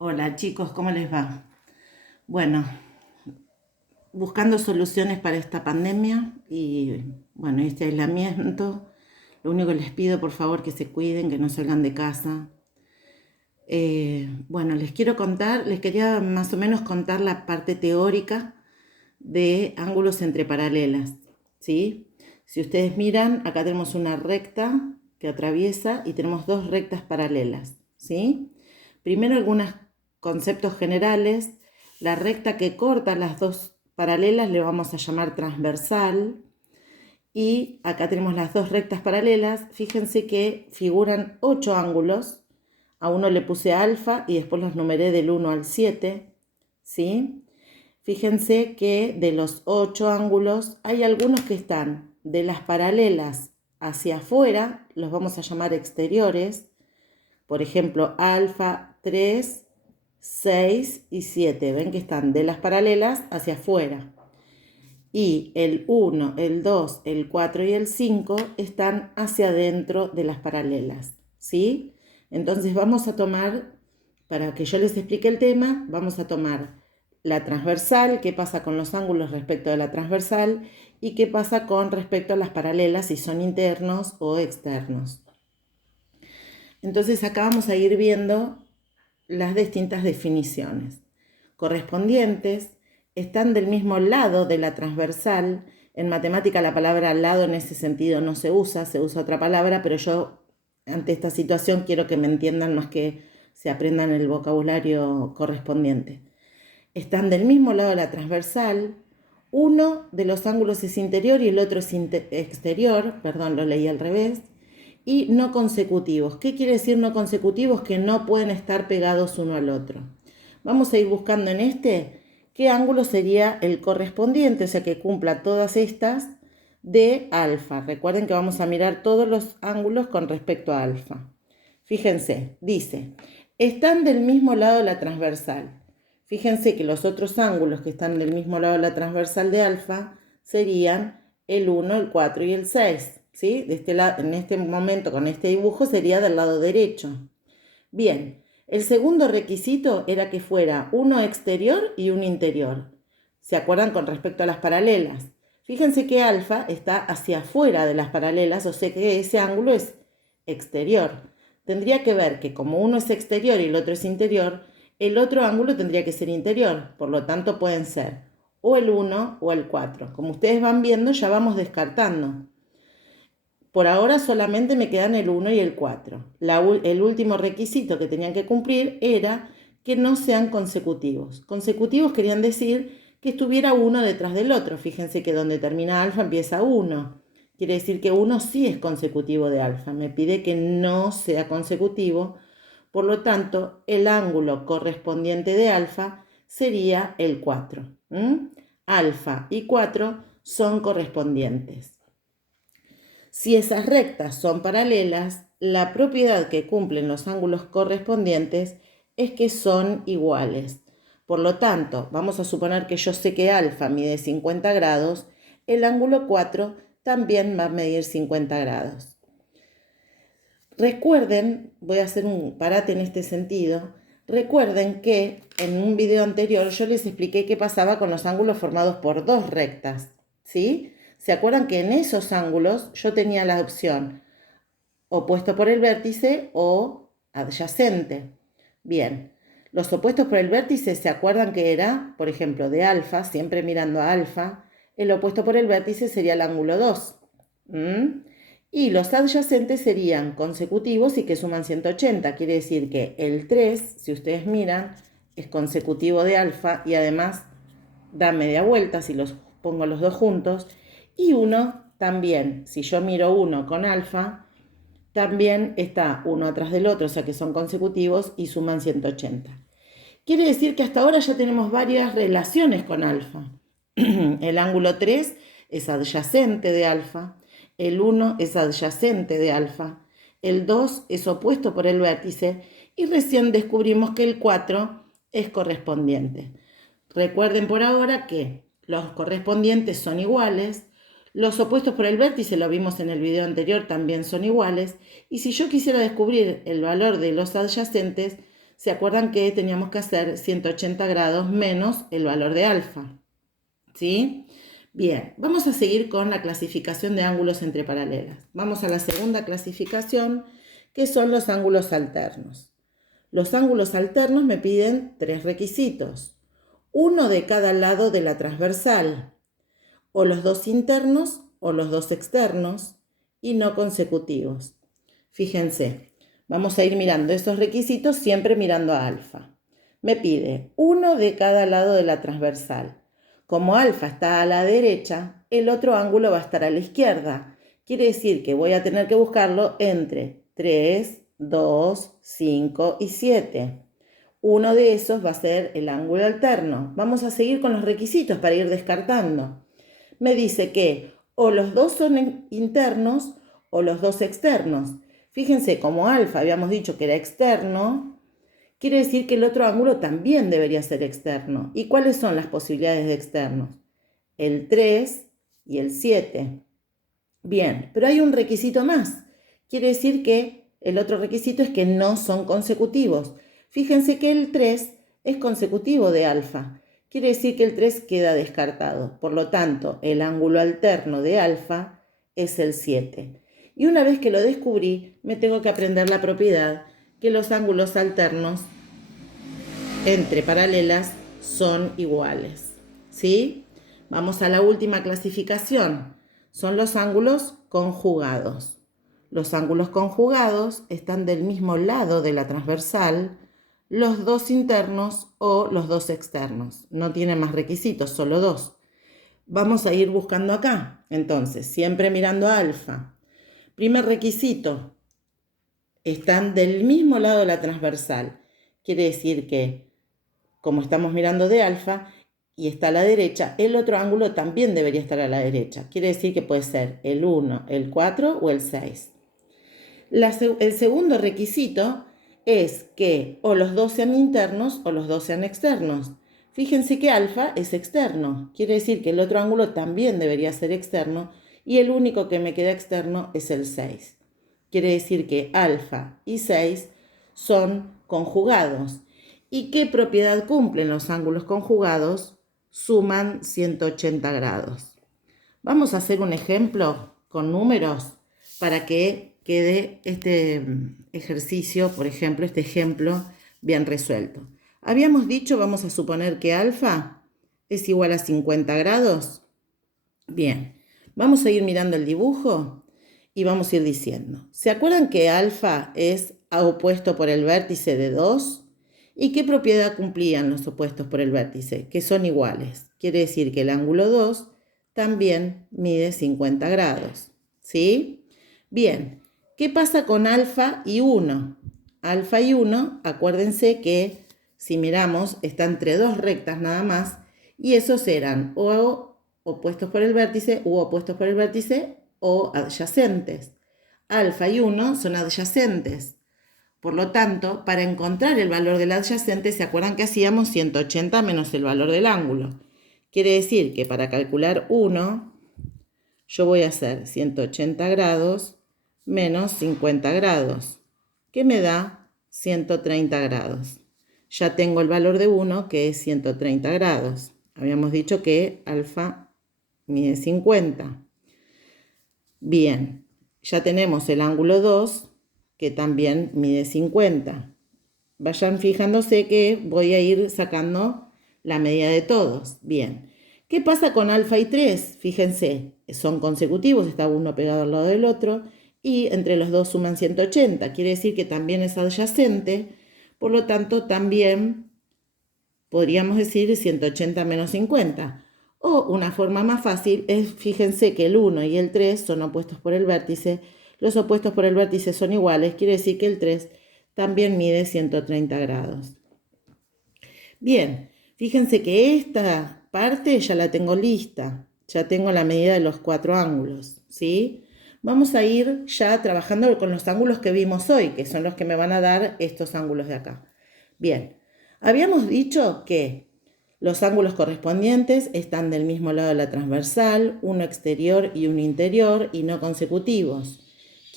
Hola chicos, ¿cómo les va? Bueno, buscando soluciones para esta pandemia y bueno, este aislamiento, lo único que les pido por favor que se cuiden, que no salgan de casa. Bueno, les quería más o menos contar la parte teórica de ángulos entre paralelas, ¿sí? Si ustedes miran, acá tenemos una recta que atraviesa y tenemos dos rectas paralelas, ¿sí? Primero algunos conceptos generales. La recta que corta las dos paralelas le vamos a llamar transversal. Y acá tenemos las dos rectas paralelas. Fíjense que figuran 8 ángulos. A uno le puse alfa y después los numeré del 1 al 7, ¿sí? Fíjense que de los 8 ángulos hay algunos que están de las paralelas hacia afuera, los vamos a llamar exteriores. Por ejemplo, alfa 3, 6 y 7. Ven que están de las paralelas hacia afuera. Y el 1, el 2, el 4 y el 5 están hacia adentro de las paralelas, ¿sí? Entonces vamos a tomar, para que yo les explique el tema, vamos a tomar la transversal, qué pasa con los ángulos respecto de la transversal y qué pasa con respecto a las paralelas, si son internos o externos. Entonces acá vamos a ir viendo las distintas definiciones correspondientes. Están del mismo lado de la transversal. En matemática la palabra lado en ese sentido no se usa otra palabra, pero yo ante esta situación quiero que me entiendan más que se aprendan el vocabulario correspondiente. Están del mismo lado de la transversal. Uno de los ángulos es interior y el otro es exterior, perdón, lo leí al revés, y no consecutivos. ¿Qué quiere decir no consecutivos? Que no pueden estar pegados uno al otro. Vamos a ir buscando en este qué ángulo sería el correspondiente, o sea que cumpla todas estas de alfa. Recuerden que vamos a mirar todos los ángulos con respecto a alfa. Fíjense, dice, están del mismo lado de la transversal. Fíjense que los otros ángulos que están del mismo lado de la transversal de alfa serían el 1, el 4 y el 6. ¿Sí? De este lado, en este momento, con este dibujo, sería del lado derecho. Bien, el segundo requisito era que fuera uno exterior y uno interior. ¿Se acuerdan con respecto a las paralelas? Fíjense que alfa está hacia afuera de las paralelas, o sea que ese ángulo es exterior. Tendría que ver que como uno es exterior y el otro es interior, el otro ángulo tendría que ser interior. Por lo tanto, pueden ser o el 1 o el 4. Como ustedes van viendo, ya vamos descartando. Por ahora solamente me quedan el 1 y el 4. El último requisito que tenían que cumplir era que no sean consecutivos. Consecutivos querían decir que estuviera uno detrás del otro. Fíjense que donde termina alfa empieza 1. Quiere decir que 1 sí es consecutivo de alfa. Me pide que no sea consecutivo. Por lo tanto, el ángulo correspondiente de alfa sería el 4. Alfa y 4 son correspondientes. Si esas rectas son paralelas, la propiedad que cumplen los ángulos correspondientes es que son iguales. Por lo tanto, vamos a suponer que yo sé que alfa mide 50 grados, el ángulo 4 también va a medir 50 grados. Recuerden, voy a hacer un parate en este sentido, recuerden que en un video anterior yo les expliqué qué pasaba con los ángulos formados por dos rectas, ¿sí? ¿Se acuerdan que en esos ángulos yo tenía la opción opuesto por el vértice o adyacente? Bien, los opuestos por el vértice, ¿se acuerdan que era, por ejemplo, de alfa, siempre mirando a alfa? El opuesto por el vértice sería el ángulo 2. Y los adyacentes serían consecutivos y que suman 180. Quiere decir que el 3, si ustedes miran, es consecutivo de alfa y además da media vuelta si los pongo los dos juntos. Y 1 también, si yo miro 1 con alfa, también está uno atrás del otro, o sea que son consecutivos y suman 180. Quiere decir que hasta ahora ya tenemos varias relaciones con alfa. El ángulo 3 es adyacente de alfa, el 1 es adyacente de alfa, el 2 es opuesto por el vértice y recién descubrimos que el 4 es correspondiente. Recuerden por ahora que los correspondientes son iguales, los opuestos por el vértice, lo vimos en el video anterior, también son iguales, y si yo quisiera descubrir el valor de los adyacentes, ¿Se acuerdan que teníamos que hacer 180 grados menos el valor de alfa? ¿Sí? Bien, vamos a seguir con la clasificación de ángulos entre paralelas. Vamos a la segunda clasificación, que son los ángulos alternos. Los ángulos alternos me piden 3 requisitos. Uno de cada lado de la transversal, o los 2 internos o los 2 externos, y no consecutivos. Fíjense, vamos a ir mirando esos requisitos siempre mirando a alfa. Me pide uno de cada lado de la transversal. Como alfa está a la derecha, el otro ángulo va a estar a la izquierda. Quiere decir que voy a tener que buscarlo entre 3, 2, 5 y 7. Uno de esos va a ser el ángulo alterno. Vamos a seguir con los requisitos para ir descartando. Me dice que o los 2 son internos o los 2 externos. Fíjense, como alfa habíamos dicho que era externo, quiere decir que el otro ángulo también debería ser externo. ¿Y cuáles son las posibilidades de externos? El 3 y el 7. Bien, pero hay un requisito más. Quiere decir que el otro requisito es que no son consecutivos. Fíjense que el 3 es consecutivo de alfa. Quiere decir que el 3 queda descartado. Por lo tanto, el ángulo alterno de alfa es el 7. Y una vez que lo descubrí, me tengo que aprender la propiedad que los ángulos alternos entre paralelas son iguales. ¿Sí? Vamos a la última clasificación. Son los ángulos conjugados. Los ángulos conjugados están del mismo lado de la transversal, los 2 internos o los 2 externos. No tienen más requisitos, solo 2. Vamos a ir buscando acá. Entonces, siempre mirando a alfa. Primer requisito, están del mismo lado de la transversal. Quiere decir que, como estamos mirando de alfa y está a la derecha, el otro ángulo también debería estar a la derecha. Quiere decir que puede ser el 1, el 4 o el 6. El segundo requisito es que o los 2 sean internos o los 2 sean externos. Fíjense que alfa es externo. Quiere decir que el otro ángulo también debería ser externo y el único que me queda externo es el 6. Quiere decir que alfa y 6 son conjugados. ¿Y qué propiedad cumplen los ángulos conjugados? Suman 180 grados. Vamos a hacer un ejemplo con números para que quede este ejercicio, por ejemplo, este ejemplo bien resuelto. Habíamos dicho, vamos a suponer que alfa es igual a 50 grados. Bien, vamos a ir mirando el dibujo y vamos a ir diciendo. ¿Se acuerdan que alfa es opuesto por el vértice de 2? ¿Y qué propiedad cumplían los opuestos por el vértice? Que son iguales. Quiere decir que el ángulo 2 también mide 50 grados. ¿Sí? Bien, ¿qué pasa con alfa y 1? Alfa y 1, acuérdense que si miramos está entre 2 rectas nada más y esos eran o opuestos por el vértice u opuestos por el vértice o adyacentes. Alfa y 1 son adyacentes. Por lo tanto, para encontrar el valor del adyacente, ¿se acuerdan que hacíamos 180 menos el valor del ángulo? Quiere decir que para calcular 1, yo voy a hacer 180 grados menos 50 grados, que me da 130 grados. Ya tengo el valor de 1, que es 130 grados. Habíamos dicho que alfa mide 50. Bien, ya tenemos el ángulo 2, que también mide 50. Vayan fijándose que voy a ir sacando la medida de todos. Bien, ¿qué pasa con alfa y 3? Fíjense, son consecutivos, está uno pegado al lado del otro, y entre los dos suman 180. Quiere decir que también es adyacente, por lo tanto también podríamos decir 180 menos 50. O una forma más fácil es, fíjense que el 1 y el 3 son opuestos por el vértice. Los opuestos por el vértice son iguales, quiere decir que el 3 también mide 130 grados. Bien, fíjense que esta parte ya la tengo lista. Ya tengo la medida de los 4 ángulos, ¿sí? Vamos a ir ya trabajando con los ángulos que vimos hoy, que son los que me van a dar estos ángulos de acá. Bien, habíamos dicho que los ángulos correspondientes están del mismo lado de la transversal, uno exterior y uno interior y no consecutivos.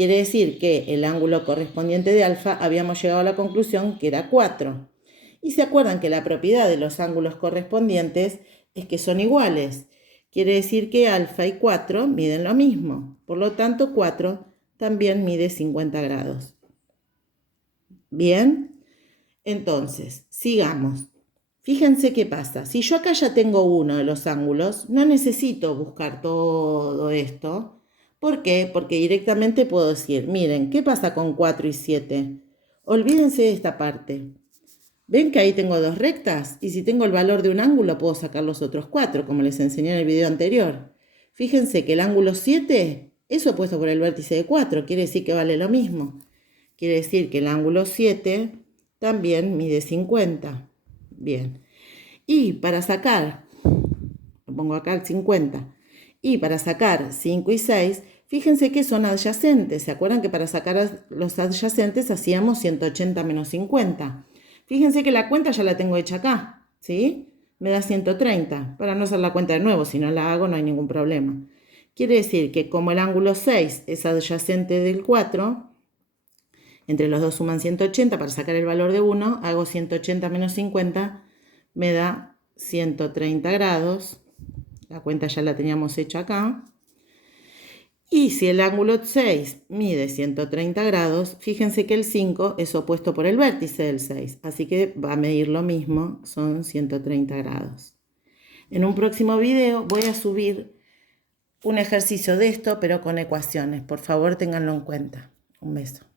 Quiere decir que el ángulo correspondiente de alfa habíamos llegado a la conclusión que era 4. Y se acuerdan que la propiedad de los ángulos correspondientes es que son iguales. Quiere decir que alfa y 4 miden lo mismo. Por lo tanto, 4 también mide 50 grados. Bien, entonces, sigamos. Fíjense qué pasa. Si yo acá ya tengo uno de los ángulos, no necesito buscar todo esto. ¿Por qué? Porque directamente puedo decir, miren, ¿qué pasa con 4 y 7? Olvídense de esta parte. ¿Ven que ahí tengo dos rectas? Y si tengo el valor de un ángulo, puedo sacar los otros 4, como les enseñé en el video anterior. Fíjense que el ángulo 7 es opuesto por el vértice de 4, quiere decir que vale lo mismo. Quiere decir que el ángulo 7 también mide 50. Bien. Y para sacar, lo pongo acá el 50, y para sacar 5 y 6, fíjense que son adyacentes. ¿Se acuerdan que para sacar los adyacentes hacíamos 180 menos 50? Fíjense que la cuenta ya la tengo hecha acá, ¿sí? Me da 130. Para no hacer la cuenta de nuevo, si no la hago no hay ningún problema. Quiere decir que como el ángulo 6 es adyacente del 4, entre los dos suman 180, para sacar el valor de 1, hago 180 menos 50, me da 130 grados. La cuenta ya la teníamos hecha acá. Y si el ángulo 6 mide 130 grados, fíjense que el 5 es opuesto por el vértice del 6. Así que va a medir lo mismo, son 130 grados. En un próximo video voy a subir un ejercicio de esto, pero con ecuaciones. Por favor, ténganlo en cuenta. Un beso.